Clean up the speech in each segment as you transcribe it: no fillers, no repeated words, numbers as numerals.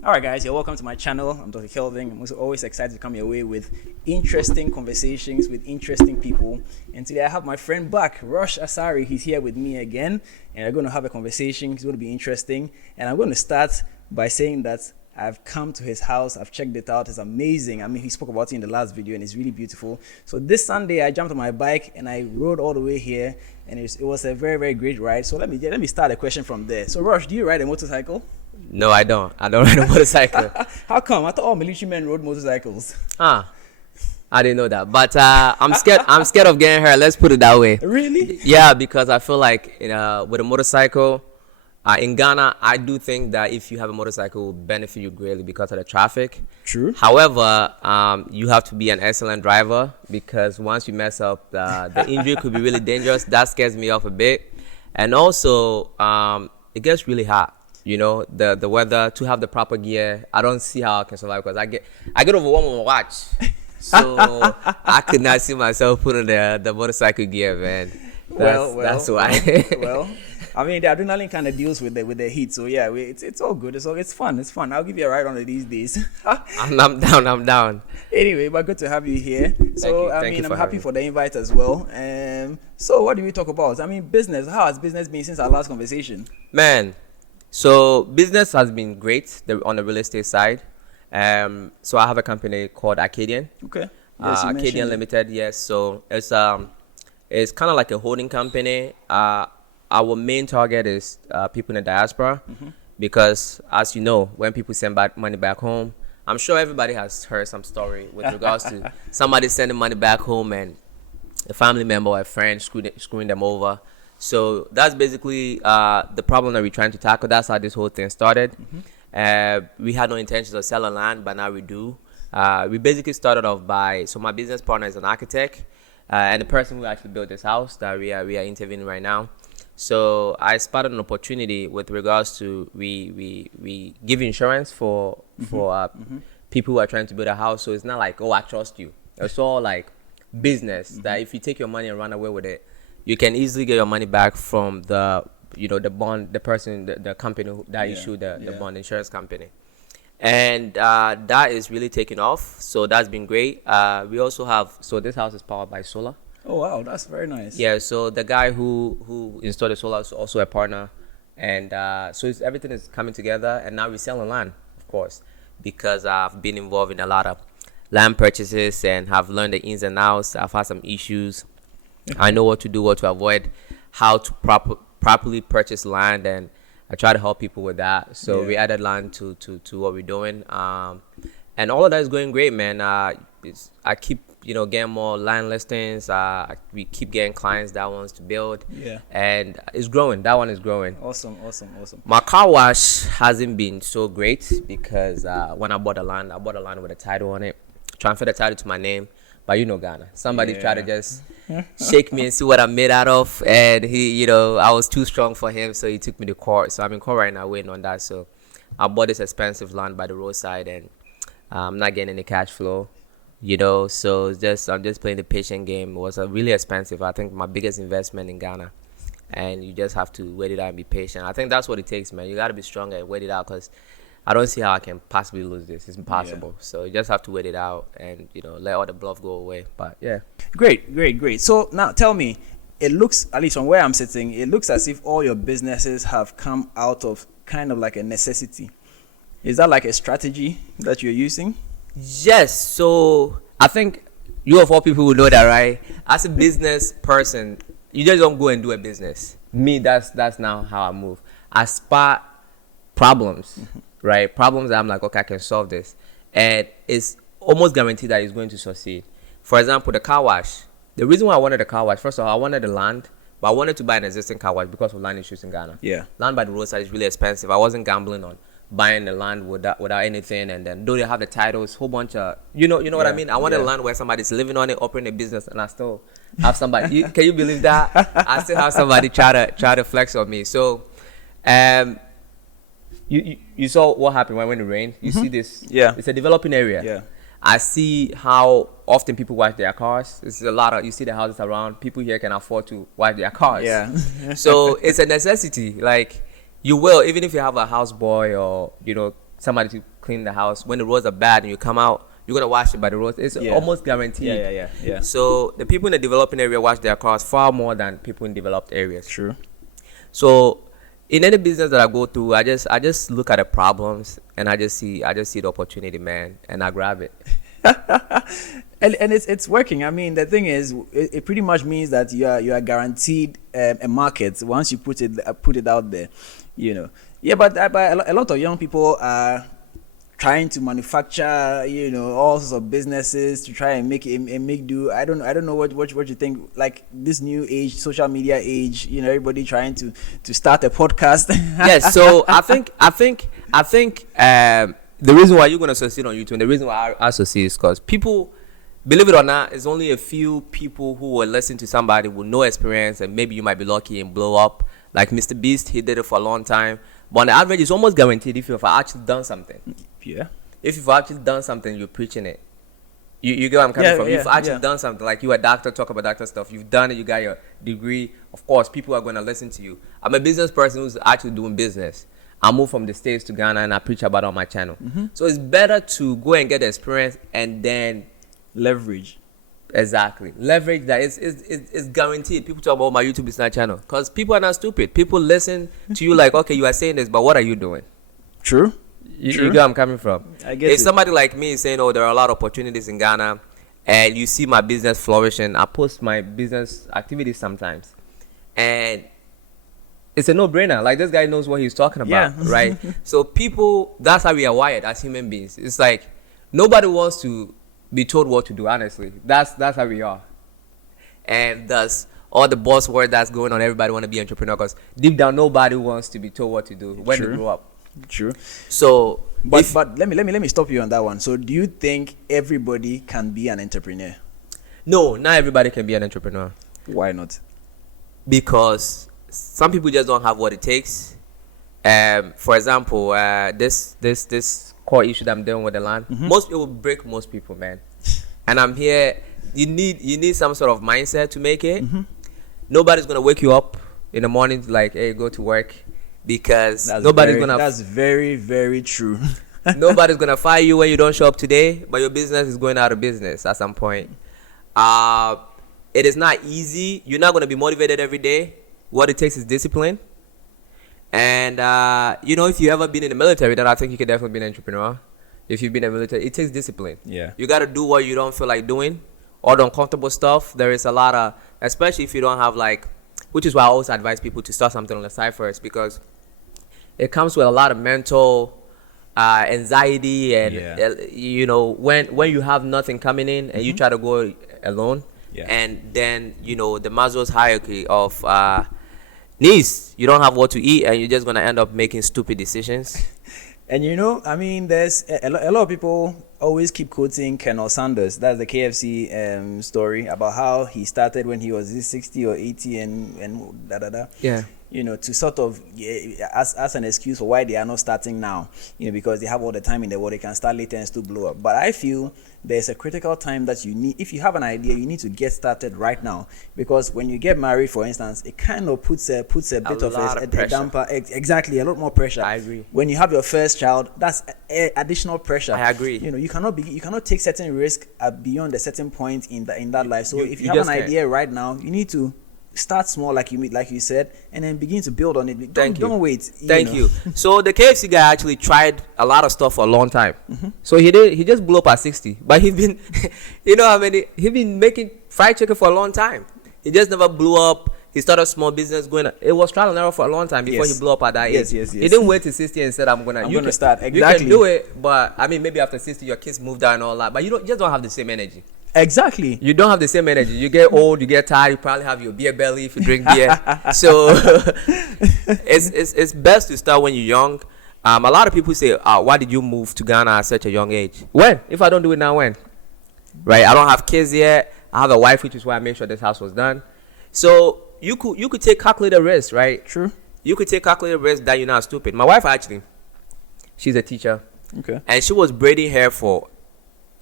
All right, guys, you're welcome to my channel. I'm Dr. Kelvin. I'm also always excited to come your way with interesting conversations with interesting people. And today I have my friend back, Rush Asare. He's here with me again, and we're going to have a conversation. It's going to be interesting. And I'm going to start by saying that I've come to his house. I've checked it out. It's amazing. I mean, he spoke about it in the last video, and it's really beautiful. So this Sunday, I jumped on my bike and I rode all the way here, and it was a very, very great ride. So let me start a question from there. So Rush, do you ride a motorcycle? No, I don't. I don't ride a motorcycle. How come? I thought all military men rode motorcycles. I didn't know that. But I'm scared. I'm scared of getting hurt. Let's put it that way. Really? Yeah, because I feel like with a motorcycle in Ghana, I do think that if you have a motorcycle, it will benefit you greatly because of the traffic. True. However, you have to be an excellent driver because once you mess up, the injury could be really dangerous. That scares me off a bit. And also, it gets really hot. You know, the weather, to have the proper gear, I don't see how I can survive because I get overwhelmed with my watch. So I could not see myself putting the motorcycle gear, man. That's why. Well, I mean, the adrenaline kind of deals with the heat. So yeah, it's all good. It's fun. It's fun. I'll give you a ride on it these days. I'm down. Anyway, but good to have you here. So Thank you I'm happy for the invite as well. So what do we talk about? I mean, business. How has business been since our last conversation? Man. So business has been great on the real estate side. So I have a company called Arcadian. Okay. Yes, Arcadian Limited. Yes. So it's kind of like a holding company. Our main target is people in the diaspora, because as you know, when people send money back home, I'm sure everybody has heard some story with regards to somebody sending money back home and a family member or a friend screwing them over. So that's basically the problem that we're trying to tackle. That's how this whole thing started. We had no intentions of selling land, but now we do. We basically started off so my business partner is an architect, and the person who actually built this house that we are interviewing right now. So I spotted an opportunity with regards to we give insurance for people who are trying to build a house. So it's not like, oh, I trust you. It's all like business that if you take your money and run away with it, you can easily get your money back from the bond, the person, the company that issued the bond, insurance company. And that is really taking off. So that's been great. We also have, so this house is powered by solar. Oh, wow. That's very nice. Yeah. So the guy who installed the solar is also a partner. And so everything is coming together. And now we're selling land, of course, because I've been involved in a lot of land purchases and have learned the ins and outs. I've had some issues. I know what to do, what to avoid, how to properly purchase land, and I try to help people with that. So we added land to what we're doing, and all of that is going great, man. I keep getting more land listings. We keep getting clients that wants to build, and it's growing. That one is growing. Awesome. My car wash hasn't been so great because when I bought the land with a title on it, transferred the title to my name. But Ghana, somebody tried to just shake me and see what I'm made out of, and he, I was too strong for him, so he took me to court. So I'm in court right now waiting on that. So I bought this expensive land by the roadside, and I'm not getting any cash flow, So I'm just playing the patient game. It was really expensive. I think my biggest investment in Ghana, and you just have to wait it out and be patient. I think that's what it takes, man. You got to be strong and wait it out, because I don't see how I can possibly lose this. It's impossible. So you just have to wait it out and, let all the bluff go away. But yeah. Great. So now tell me, it looks, at least from where I'm sitting, it looks as if all your businesses have come out of kind of like a necessity. Is that like a strategy that you're using? Yes. So I think you of all people will know that, right? As a business person, you just don't go and do a business. Me, that's now how I move. I spot problems. Right, problems that I'm like, okay, I can solve this, and it's almost guaranteed that it's going to succeed. For example, the car wash. The reason why I wanted the car wash, first of all, I wanted the land, but I wanted to buy an existing car wash because of land issues in Ghana. Yeah, land by the roadside is really expensive. I wasn't gambling on buying the land without anything, and then though they have the titles, whole bunch of what I mean. I wanted a land where somebody's living on it, operating a business, and I still have somebody. Can you believe that? I still have somebody try to flex on me. So, You saw what happened when it rained. You see this? Yeah. It's a developing area. Yeah. I see how often people wash their cars. It's a lot of, you see the houses around. People here can afford to wash their cars. Yeah. So it's a necessity. Like, you will, even if you have a houseboy or, somebody to clean the house. When the roads are bad and you come out, you're gonna wash it by the roads. It's almost guaranteed. Yeah. So the people in the developing area wash their cars far more than people in developed areas. True. So in any business that I go through, I just look at the problems and I just see the opportunity, man, and I grab it. and it's working. I mean, the thing is, it pretty much means that you are guaranteed a market once you put it out there, you know. Yeah, but a lot of young people are trying to manufacture, you know, all sorts of businesses to try and make do. I don't know what you think. Like this new age, social media age, you know, everybody trying to start a podcast. Yes. So I think the reason why you're gonna succeed on YouTube, and the reason why I succeed is because people, believe it or not, it's only a few people who will listen to somebody with no experience, and maybe you might be lucky and blow up. Like Mr. Beast, he did it for a long time. But on the average, it's almost guaranteed if you've actually done something. Yeah. If you've actually done something, you're preaching it. You get where I'm coming from. You've actually done something. Like you're a doctor, talk about doctor stuff. You've done it. You got your degree. Of course, people are going to listen to you. I'm a business person who's actually doing business. I moved from the States to Ghana and I preach about it on my channel. Mm-hmm. So it's better to go and get the experience and then leverage. Exactly. Leverage that is guaranteed. People talk about my YouTube is not channel because people are not stupid. People listen to you like, okay, you are saying this, but what are you doing? True. You get where I'm coming from. I get if somebody like me is saying, oh, there are a lot of opportunities in Ghana, and you see my business flourishing, I post my business activities sometimes, and it's a no-brainer. Like this guy knows what he's talking about, right? So people, that's how we are wired as human beings. It's like nobody wants to be told what to do. Honestly, that's how we are, and thus all the buzzword that's going on. Everybody want to be an entrepreneur because deep down nobody wants to be told what to do when they grow up. True. So, but let me stop you on that one. So, do you think everybody can be an entrepreneur? No, not everybody can be an entrepreneur. Why not? Because some people just don't have what it takes. For example, this core issue that I'm dealing with the land. Mm-hmm. Most it will break most people, man. And I'm here. You need some sort of mindset to make it. Mm-hmm. Nobody's gonna wake you up in the morning like, hey, go to work. Because that's very, very true. Nobody's gonna fire you when you don't show up today, but your business is going out of business at some point. It is not easy. You're not gonna be motivated every day. What it takes is discipline. And if you ever been in the military, then I think you could definitely be an entrepreneur. If you've been in the military, it takes discipline. Yeah. You gotta do what you don't feel like doing, all the uncomfortable stuff. There is a lot of, especially if you don't have which is why I always advise people to start something on the side first, because it comes with a lot of mental anxiety and when you have nothing coming in and you try to go alone, and then the Maslow's hierarchy of needs, you don't have what to eat and you're just gonna end up making stupid decisions. And there's a lot of people always keep quoting Colonel Sanders. That's the KFC story about how he started when he was 60 or 80 and da da da. Yeah. To sort of as an excuse for why they are not starting now, because they have all the time in the world, they can start later and still blow up. But I feel there's a critical time that you need. If you have an idea, you need to get started right now, because when you get married, for instance, it kind of puts a bit of a damper. Exactly, a lot more pressure. I agree. When you have your first child, that's additional pressure. I agree. You cannot take certain risk beyond a certain point in that life. So if you have an idea right now, you need to start small, like you said, and then begin to build on it. Don't wait. Thank you. So the KFC guy actually tried a lot of stuff for a long time. Mm-hmm. So he just blew up at 60, but he's been, he's been making fried chicken for a long time. He just never blew up. He started a small business going. It was trial and error for a long time before he blew up at that age. Yes. He didn't wait to 60 and said, I'm gonna start. Exactly. You can do it, but maybe after 60 your kids moved out and all that, but you just don't have the same energy. Exactly. You don't have the same energy. You get old, you get tired, you probably have your beer belly if you drink beer. So it's best to start when you're young. A lot of people say, why did you move to Ghana at such a young age? When? If I don't do it now, when? Right? I don't have kids yet. I have a wife, which is why I made sure this house was done. So you could take calculated risks, right? True. You could take calculated risks that you're not stupid. My wife actually, she's a teacher. Okay. And she was braiding hair for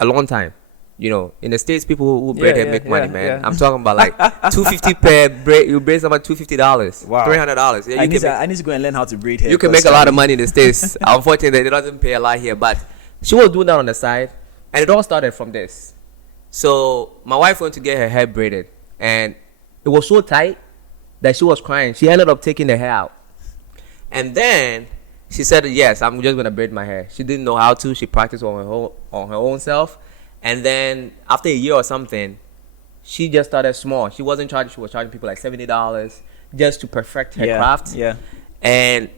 a long time. in the States, people who braid hair make money, man. Yeah. I'm talking about like $250 per braid. You braid about $250. Wow. $300. Yeah, I need to go and learn how to braid hair. you can make a lot of money in the States. Unfortunately, it doesn't pay a lot here. But she was doing that on the side, and it all started from this. So my wife went to get her hair braided, and it was so tight that she was crying. She ended up taking the hair out, and then she said, "Yes, I'm just gonna braid my hair." She didn't know how to. She practiced on her own self, and then after a year or something, she just started small. She wasn't charging. She was charging people like $70 just to perfect her craft. Yeah. And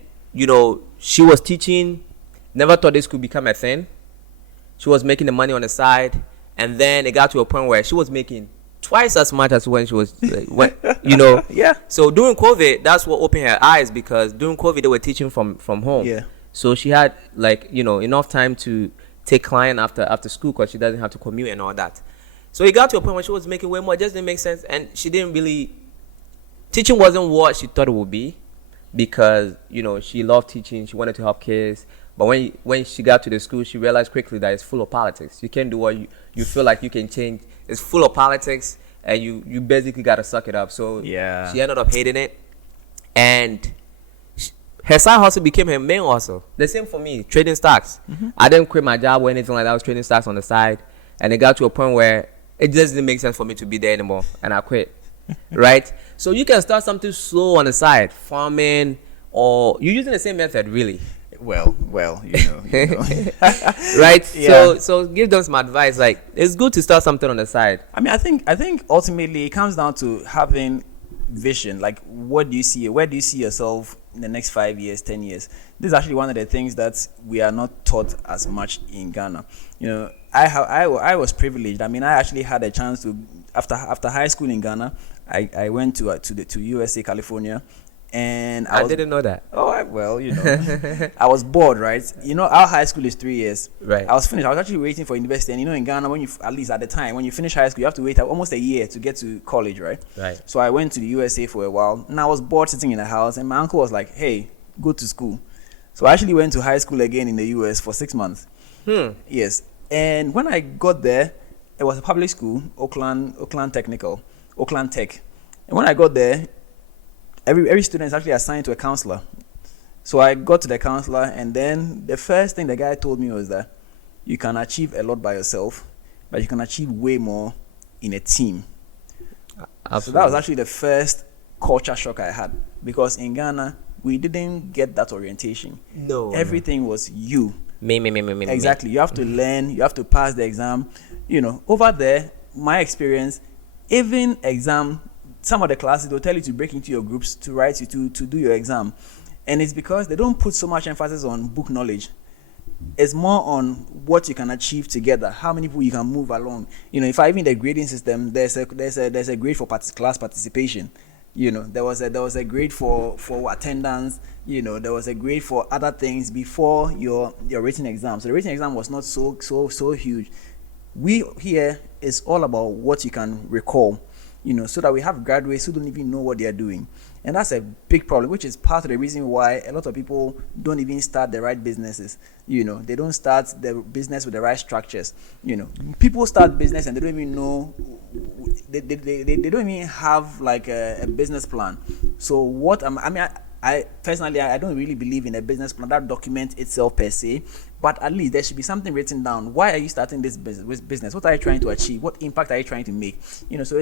she was teaching. Never thought this could become a thing. She was making the money on the side, and then it got to a point where she was making twice as much as when she was, Yeah. So during COVID, that's what opened her eyes, because during COVID they were teaching from home. Yeah. So she had enough time to take client after school, because she doesn't have to commute and all that. So it got to a point where she was making way more. It just didn't make sense, and she didn't really. Teaching wasn't what she thought it would be, because she loved teaching. She wanted to help kids. But when she got to the school, she realized quickly that it's full of politics. You can't do what you feel like you can change. It's full of politics, and you basically got to suck it up. So she ended up hating it, and her side hustle became her main hustle. The same for me, trading stocks. I didn't quit my job or anything like that. I was trading stocks on the side, and it got to a point where it just didn't make sense for me to be there anymore, and I quit. Right? So you can start something slow on the side, farming, or you're using the same method, really. Well, Right? Yeah. So give them some advice. Like, it's good to start something on the side. I mean, I think ultimately it comes down to having vision. Like, what do you see? Where do you see yourself in the next 5 years, 10 years? This is actually one of the things that we are not taught as much in Ghana. I was privileged. I mean, I actually had a chance to, after high school in Ghana, I went to USA, California. And I didn't know that. Oh, I was bored, right? Our high school is 3 years. Right. I was finished. I was actually waiting for university. And in Ghana, at least at the time, when you finish high school, you have to wait almost a year to get to college, right? Right. So I went to the USA for a while. And I was bored sitting in the house. And my uncle was like, "Hey, go to school." So I actually went to high school again in the US for 6 months. Yes. And when I got there, it was a public school, Oakland Tech. And when I got there, every student is actually assigned to a counselor. So I got to the counselor, and then the first thing the guy told me was that you can achieve a lot by yourself, but you can achieve way more in a team. Absolutely. So that was actually the first culture shock I had, because in Ghana we didn't get that orientation. No. Everything was you. Me. Exactly. You have to learn, you have to pass the exam. Over there, my experience, even exam, some of the classes, they'll tell you to break into your groups to write you to do your exam. And it's because they don't put so much emphasis on book knowledge. It's more on what you can achieve together, how many people you can move along. If I even the grading system, there's a grade for class participation. There was a grade for attendance. There was a grade for other things before your written exam. So the written exam was not so huge. We here is all about what you can recall. So that we have graduates who don't even know what they are doing. And that's a big problem, which is part of the reason why a lot of people don't even start the right businesses. They don't start the business with the right structures. People start business and they don't even know, they don't even have like a business plan. So I personally, I don't really believe in a business plan that documents itself per se, but at least there should be something written down. Why are you starting this business? What are you trying to achieve? What impact are you trying to make? So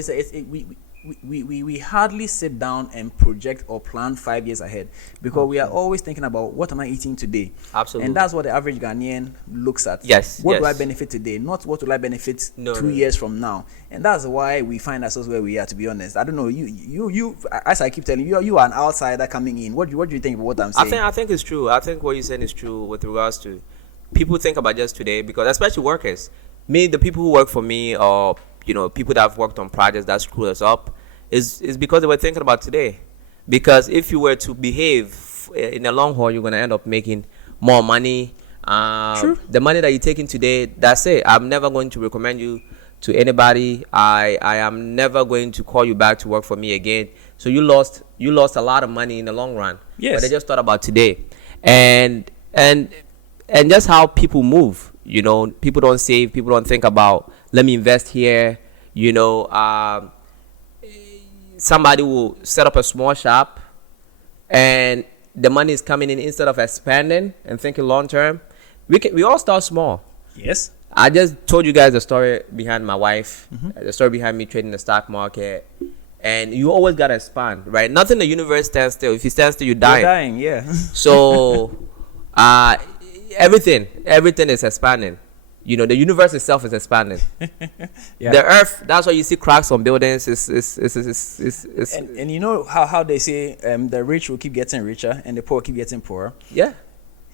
we hardly sit down and project or plan 5 years ahead, because we are always thinking about, what am I eating today? Absolutely. And that's what the average Ghanaian looks at. Yes. What do I benefit today? Not what will I benefit 2 years from now. And that's why we find ourselves where we are, to be honest. I don't know, you as I keep telling you, you are an outsider coming in. What do you think about what I'm saying? I think it's true. I think what you're saying is true with regards to people think about just today, because especially workers. The people who work for me, or people that have worked on projects that screw us up, is because they were thinking about today. Because if you were to behave in the long haul, you're going to end up making more money. True. The money that you're taking today, that's it. I'm never going to recommend you to anybody. I am never going to call you back to work for me again. So you lost a lot of money in the long run. Yes. But they just thought about today. And just how people move. People don't save, people don't think about let me invest here. You know, somebody will set up a small shop, and the money is coming in instead of expanding and thinking long term. We all start small. Yes. I just told you guys the story behind my wife, the story behind me trading the stock market, and you always gotta expand, right? Nothing in the universe stands still. If you stand still, you die. You're dying, yeah. So, everything is expanding. You know, the universe itself is expanding. Yeah. The earth, that's why you see cracks on buildings. And you know how they say the rich will keep getting richer and the poor keep getting poorer. Yeah.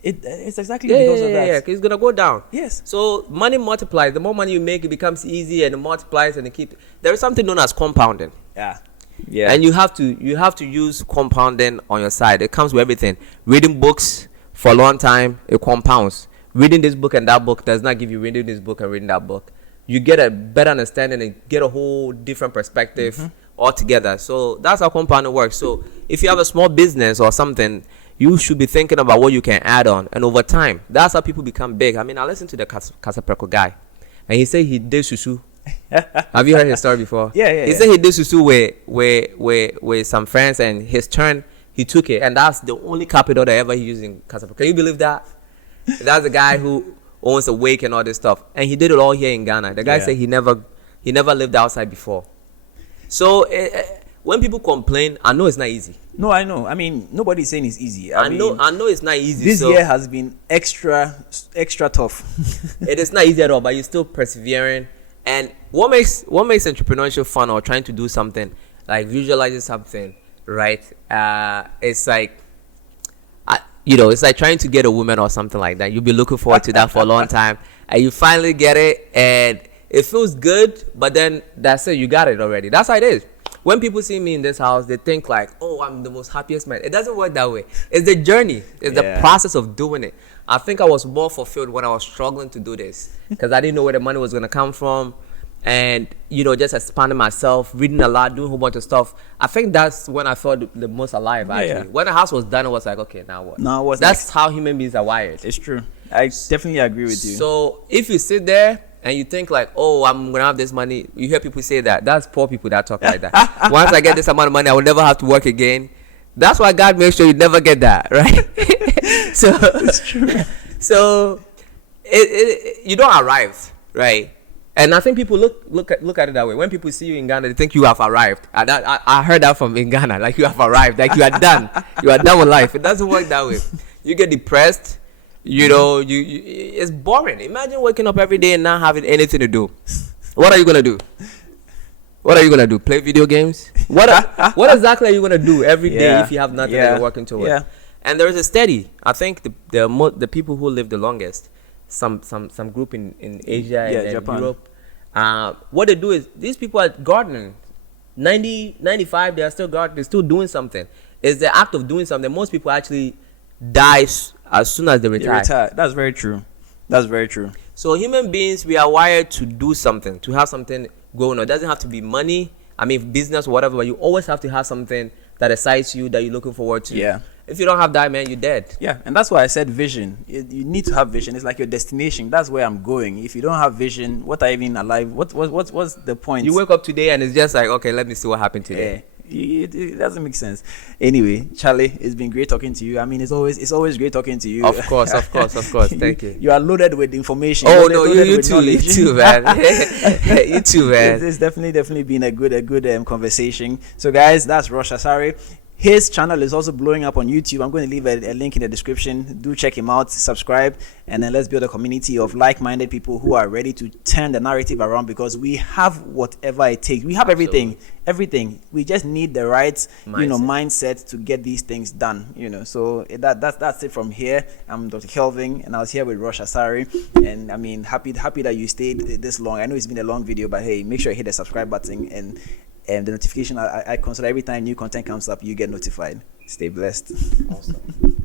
It's exactly because of that. Yeah. It's gonna go down. Yes. So money multiplies. The more money you make, it becomes easy, and it multiplies, and it keeps. There is something known as compounding. Yeah. Yeah. And you have to use compounding on your side. It comes with everything. Reading books for a long time, it compounds. Reading this book and that book does not give you reading this book and reading that book. You get a better understanding and get a whole different perspective altogether. So that's how compounding works. So if you have a small business or something, you should be thinking about what you can add on. And over time, that's how people become big. I mean, I listened to the Casapreco guy, and he said he did susu. Have you heard his story before? Yeah. He said he did susu with some friends, and his turn, he took it. And that's the only capital that ever he used in Casapreco. Can you believe that? That's the guy who owns a wake and all this stuff. And he did it all here in Ghana. The guy said he never lived outside before. So when people complain, I know it's not easy. No, I know. I mean, nobody's saying it's easy. I know it's not easy. This year has been extra tough. It is not easy at all, but you're still persevering. And what makes entrepreneurship fun, or trying to do something, like visualizing something, right? It's like, it's like trying to get a woman or something like that. You'll be looking forward to that for a long time, and you finally get it, and it feels good, but then that's it. You got it already. That's how it is. When people see me in this house, they think like, oh, I'm the most happiest man. It doesn't work that way. It's the journey. It's the process of doing it. I think I was more fulfilled when I was struggling to do this, because I didn't know where the money was going to come from. And, just expanding myself, reading a lot, doing a whole bunch of stuff. I think that's when I felt the most alive, actually. Yeah. When the house was done, it was like, okay, now what? Now what's That's next? how human beings are wired. It's true. I definitely agree with you. So if you sit there and you think like, oh, I'm going to have this money. You hear people say that. That's poor people that talk like that. Once I get this amount of money, I will never have to work again. That's why God makes sure you never get that, right? So it's true. So you don't arrive, right? And I think people look at it that way. When people see you in Ghana, they think you have arrived. I heard that from in Ghana, like you have arrived, like you are done. You are done with life. It doesn't work that way. You get depressed. You it's boring. Imagine waking up every day and not having anything to do. What are you gonna do? What are you gonna do? Play video games? What exactly are you gonna do every day if you have nothing that you're working towards? Yeah. And there is a study. I think the people who live the longest, some group in Asia and Japan. Europe. What they do is, these people are gardening. 95, they are still gardening. They're still doing something. It's the act of doing something. Most people actually die as soon as they retire. That's very true. That's very true. So human beings, we are wired to do something, to have something going on. It doesn't have to be money, business or whatever, but you always have to have something that excites you, that you're looking forward to. Yeah. If you don't have that, man, you're dead. Yeah, and that's why I said vision. You need to have vision. It's like your destination. That's where I'm going. If you don't have vision, what are you even alive? What's the point? You wake up today and it's just like, okay, let me see what happened today. It doesn't make sense. Anyway, Charlie, it's been great talking to you. It's always great talking to you. Of course. Thank you. You are loaded with information. Oh no, you too, man. You too, man. It's definitely been a good conversation. So guys, that's Rush Asare. His channel is also blowing up on YouTube. I'm going to leave a link in the description. Do check him out, subscribe, and then let's build a community of like-minded people who are ready to turn the narrative around, because we have whatever it takes. We have everything. We just need the right mindset to get these things done. So that's it from here. I'm Dr. Kelvin, and I was here with Rush Asare, and happy that you stayed this long. I know it's been a long video, but hey, make sure you hit the subscribe button and the notification icon, so that every time new content comes up, you get notified. Stay blessed. Awesome.